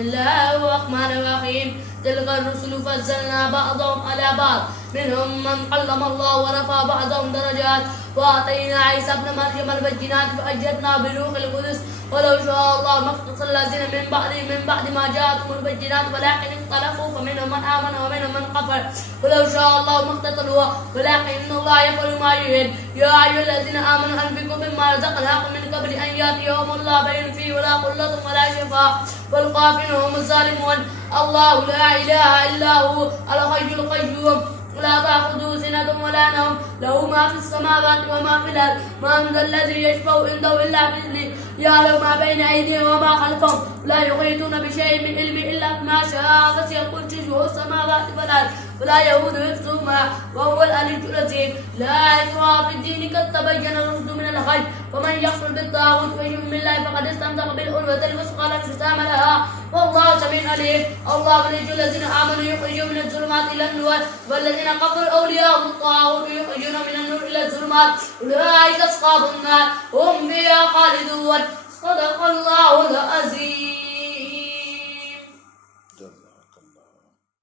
الله الرحمن الرحيم تلك الرسل فضلنا بعضهم على بعض منهم من كلم الله ورفع بعضهم درجات وآتينا عيسى ابن مريم البينات فأيدناه بروح القدس ولو شاء الله ما اقتصر الذين من بعد ما جاءتهم البينات ولكن اختلفوا فمنهم من آمن ومنهم من كفر ولو شاء الله ما اقتتلوا ولكن الله يفعل ما يريد يا أيها الذين آمنوا أنفقوا مما رزقناكم من قبل أن يأتي يوم لا بين فيه ولا قلة ولا شفاء والكافرون هم الظالمون الله لا إله إلا هو الحي القيوم لا تأخذه سنة ولا نوم له ما في السماوات وما في الأرض من ذا الذي يشفع عنده إلا بإذنه يعلم ما بين أيديهم وما خلفهم لا يحيطون بشيء من علمه إلا بما شاء وسع كرسيه السماوات والأرض ولا يؤوده حفظهما وهو العلي العظيم لا إكراه في الدين قد تبين الرشد من الغي فمن يكفر بالطاغوت فيؤمن بالله فقد استمسك بالعروة الوثقى لا انفصام لها والله سميع عليم الله ولي الذين آمنوا يخرجون من الظلمات إلى النور والذين كفروا أولياءهم الطاغوت يخرجون من النور إلى الظلمات أولئك أصحاب النار هم فيها خالدون صدق الله العظيم.